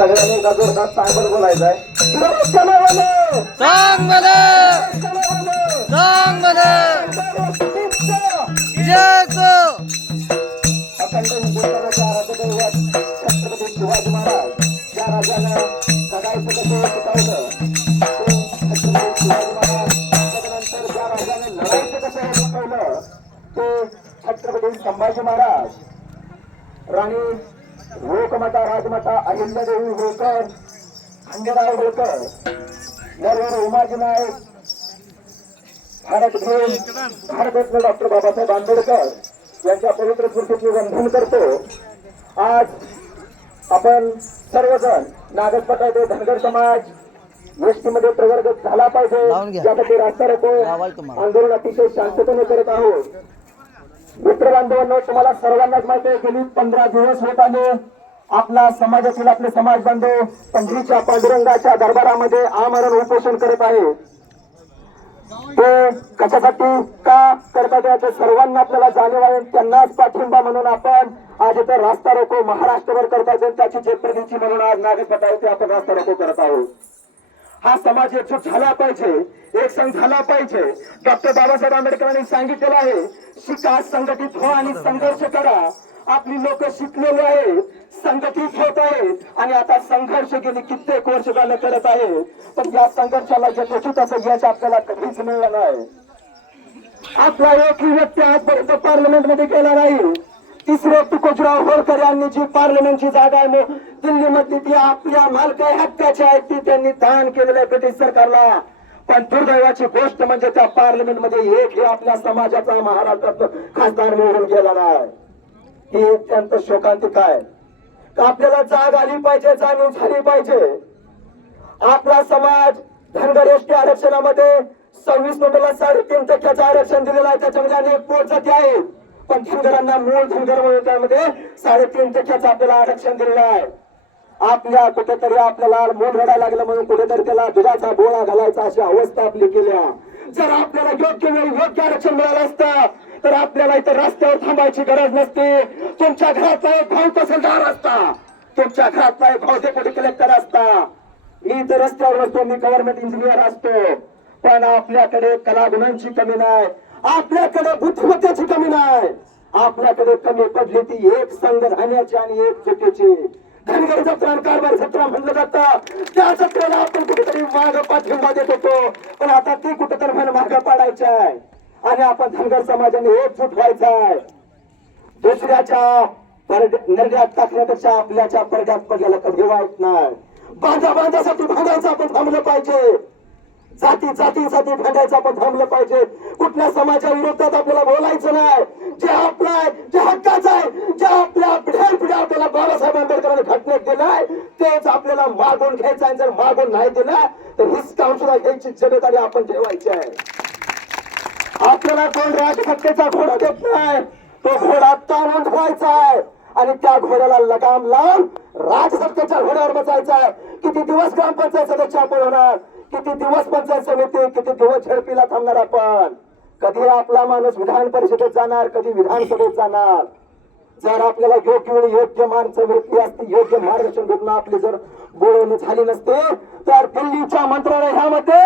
सगळ्यांनी एका जोरदार चांगलं बोलायचं आहे अखंड हिंदुस्थानाच्या आराध्य दैवत छत्रपती शिवाजी महाराज या राजानं जगायचं कसं शिकवलं ते छत्रपती शिवाजी महाराज त्याच्यानंतर ज्या राजाने लढायचं कसं शिकवलं ते छत्रपती संभाजी महाराज राणी लोकमाता राजमाता अहिल्यादेवी होळकर खंडेराव होळकर बरोबर उमाजी नाईक भारत भारतरत्न डॉक्टर बाबासाहेब आंबेडकर यांच्या पवित्र स्मृतीचे वंदन करतो आज आपण सर्वजण नागरिक धनगर समाज गोष्टीमध्ये प्रवर्ग झाला पाहिजे लावून घ्या. यासाठी रास्ता रोको तुम्हाला. आंदोलन अतिशय शांततेने करत आहोत मित्र बांधवांनो तुम्हाला सर्वांनाच माहिती आहे गेली पंधरा दिवस होत आले. आपला समाजातील आपले समाज बांधव पंढरीच्या पांडुरंगाच्या दरबारामध्ये आमरण उपोषण करत आहे. ते कशासाठी का करतात याचं सर्वांना आपल्याला जाणीव आहे. त्यांनाच पाठिंबा म्हणून आपण आज इथं रास्ता रोको महाराष्ट्रभर करतात आणि त्याची जनप्रतिनिधी म्हणून आज नागरिकता ते आपण रास्ता रोको करत आहोत. हा समाज एकजूट झाला पाहिजे एक संघ झाला पाहिजे. डॉक्टर बाबासाहेब आंबेडकरांनी सांगितलेलं आहे शिका संघटित व्हा आणि संघर्ष करा. आपली लोक शिकलेली आहेत संघटित होत आहेत. आणि आता संघर्ष गेली कित्येक वर्ष झालं करत आहेत. पण या संघर्षाला यशस्वी असं यश आपल्याला कधीच मिळणार नाही. आपला एकही व्यक्ती आजपर्यंत पार्लमेंटमध्ये गेला नाही. तिसरे होळकर यांनी जी पार्लमेंटची जागा आहे दिल्लीमध्ये दिल्लीमधली ती आपल्या मालकाई हक्काची आहे ती त्यांनी दान केलेलं आहे ब्रिटिश सरकारला. पण दुर्दैवाची गोष्ट म्हणजे त्या पार्लमेंटमध्ये एक हे आपल्या समाजाचा महाराष्ट्रात खासदार निवडून गेला नाही. ही अत्यंत शोकांतिक आहे. आपल्याला जाग आली पाहिजे जाणीव झाली पाहिजे? आपला समाज धनगर एसटी आरक्षणामध्ये सव्वीस नोटला साडेतीन टक्क्याचं आरक्षण दिलेलं आहे त्याच्यामध्ये अनेक पोट जाती आहेत. पण सुधारांना मूळ धनगर वर्गामध्ये साडेतीन टक्क्याचं आपल्याला आरक्षण दिलेलं आहे. आपल्या कुठेतरी आपल्याला मूल रडायला लागलं म्हणून कुठेतरी त्याला दुधाचा बोळा घालायचा अशी अवस्था आपली केल्या. जर आपल्याला योग्य वेळी योग्य आरक्षण मिळालं असतं तर आपल्याला इथं रस्त्यावर थांबायची गरज नसते. तुमच्या घराचा एक भाऊ तहसीलदार असता. तुमच्या घरातला एक भाऊ डेप्युटी कलेक्टर असता. मी इथे रस्त्यावर असतो मी गव्हर्नमेंट इंजिनियर असतो. पण आपल्याकडे कलागुणांची कमी नाही. आपल्याकडे बुद्धिमत्तेची कमी नाही. आपल्याकडे कमी पडली ती एक संघ राहण्याची आणि एक चुकीची. धनगर जत्रा कारभार जत्रा म्हणलं जातं. त्या जत्रेला आपण कुठेतरी माग पाठिंबा देत होतो. पण आता ती कुठेतरी मला माग पाडायची आहे. आणि आपण धनगर समाजाने एकजूट व्हायचं आहे दुसऱ्याच्या परड- नरड्यात टाकण्यापेक्षा आपल्याच्या परड्यात पडल्याला कधी वाईट नाही. बांधा बांधासाठी भागायचं आपण थांबलं पाहिजे. जाती जातीसाठी भेटायचं आपण थांबलं पाहिजे. कुठल्या समाजाविरोधात आपल्याला बोलायचं नाही. जे आपलं आहे जे हक्काचं आहे जे आपल्या पिढ्या पिढ्या आपल्याला बाबासाहेब आंबेडकरांनी घटनेत दिलाय तेच आपल्याला मागून घ्यायचं आहे. जर मागून नाही दिलं तर हिसकावून सुद्धा घ्यायची जबाबदारी आपण ठेवायची आहे. आपल्याला कोण राजसत्तेचा घोडा देत नाही तो घोडा ताणून ठेवायचा आहे. आणि त्या घोड्याला लगाम लावून राजसत्तेच्या घोड्यावर बसायचा आहे. किती दिवस ग्रामपंचायत सदस्य आपण होणार? किती दिवस पंचायत समिती किती दिवस झडपीला थांबणार आपण? कधी आपला माणूस विधान परिषदेत जाणार कधी विधानसभेत जाणार? जर आपल्याला योग्य वेळी योग्य माणसं भेटली असती योग्य मार्गदर्शन भेटून आपली जर बोलवणी झाली नसते तर दिल्लीच्या मंत्रालयामध्ये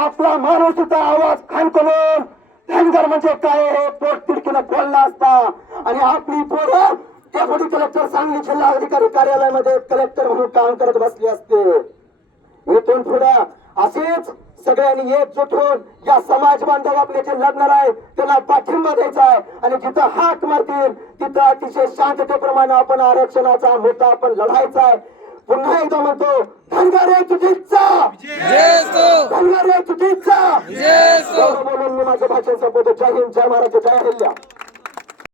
आपला माणूस तिचा आवाज खानकलून धनगर म्हणजे काय हे पोट तिडकीनं बोलला असता. आणि आपली पोरं डेप्युटी कलेक्टर सांगली जिल्हा अधिकारी कार्यालयामध्ये कलेक्टर म्हणून काम करत बसली असते. इथून पुढे असेच सगळ्यांनी एकजूट होऊन या समाज बांधव आपले जे लढणार आहे. त्याला पाठिंबा द्यायचा आहे. आणि जिथं हाक मारतील तिथं अतिशय शांततेप्रमाणे आपण आरक्षणाचा मुद्दा आपण लढायचा आहे. पुन्हा एकदा म्हणतो धनगर आहे चुकीचा धनगर आहे चुकीचा बोलून मी माझं भाषण संपवतो. जय हिंद जय महाराज जय हिंद